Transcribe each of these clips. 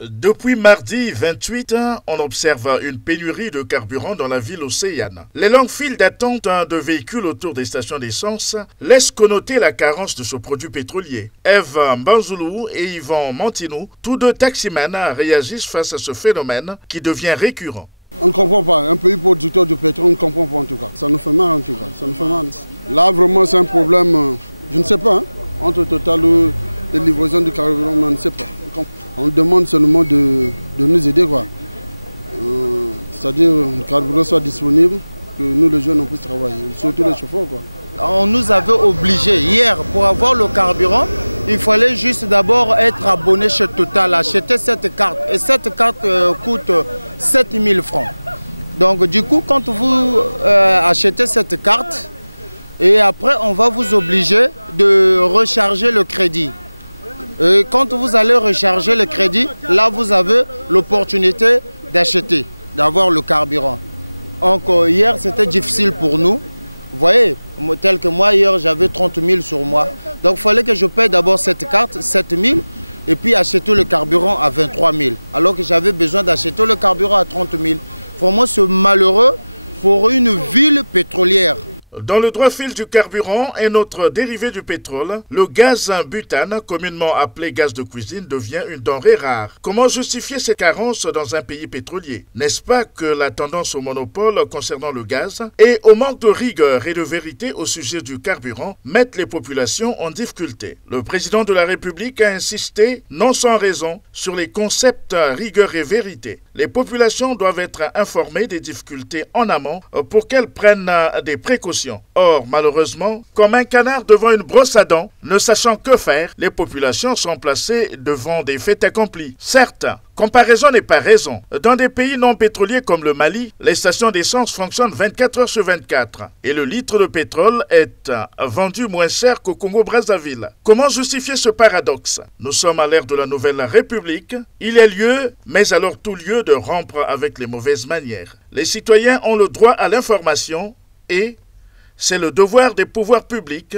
Depuis mardi 28, on observe une pénurie de carburant dans la ville océane. Les longues files d'attente de véhicules autour des stations d'essence laissent connoter la carence de ce produit pétrolier. Eve Mbanzoulou et Yvan Mantinou, tous deux taximans, réagissent face à ce phénomène qui devient récurrent. On ne comprend pas. Un pays producteur de pétrole, on ne comprend pas en tout cas. Ça nous fait mal en tout cas. Ça nous fait mal. Là, vraiment, c'est un problème, je ne sais pas, hein, entre Total et livraison de carburant, mais on ne sait pas. On demande seulement de nous aider, quoi. C'est-à-dire que le carburant soit disponible, que nous, les jeunes, on puisse travailler, surtout les chauffeurs, quoi. On nous avait obligés hier, pour avoir le carburant, il fallait juste d'abord être abonné chez Total, acheter cette carte. Et cette carte coûte 7000 francs. Donc du coup, quand vous achetez cette carte, et après on va vous obliger de recharger le crédit. Et quand vous allez recharger le crédit, là vous avez l'opportunité d'acheter, d'avoir le carburant. Donc hier c'était difficile pour nous. Vous voyez, tel que moi hier j'avais 30 000 sur moi. Donc il fallait que je paye d'abord cette carte, 7 000, et puis acheter le carburant à 23 000. Alors que j'avais besoin d'acheter le carburant à 30 000. Vraiment c'est malheureux pour une ville pétrolière. Dans le droit fil du carburant, un autre dérivé du pétrole, le gaz butane, communément appelé gaz de cuisine, devient une denrée rare. Comment justifier ces carences dans un pays pétrolier? N'est-ce pas que la tendance au monopole concernant le gaz et au manque de rigueur et de vérité au sujet du carburant mettent les populations en difficulté? Le président de la République a insisté, non sans raison, sur les concepts rigueur et vérité. Les populations doivent être informées des difficultés en amont pour qu'elles prennent des précautions. Or, malheureusement, comme un canard devant une brosse à dents, ne sachant que faire, les populations sont placées devant des faits accomplis. Certes, comparaison n'est pas raison. Dans des pays non pétroliers comme le Mali, les stations d'essence fonctionnent 24 heures sur 24 et le litre de pétrole est vendu moins cher qu'au Congo-Brazzaville. Comment justifier ce paradoxe? Nous sommes à l'ère de la Nouvelle République. Il y a lieu, mais alors tout lieu, de rompre avec les mauvaises manières. Les citoyens ont le droit à l'information et c'est le devoir des pouvoirs publics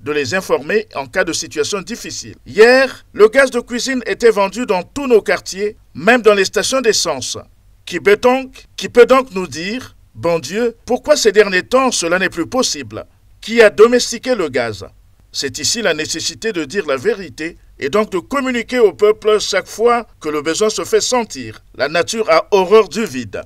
de les informer en cas de situation difficile. Hier, le gaz de cuisine était vendu dans tous nos quartiers, même dans les stations d'essence. Qui peut donc nous dire, bon Dieu, pourquoi ces derniers temps cela n'est plus possible? Qui a domestiqué le gaz? C'est ici la nécessité de dire la vérité et donc de communiquer au peuple chaque fois que le besoin se fait sentir. La nature a horreur du vide.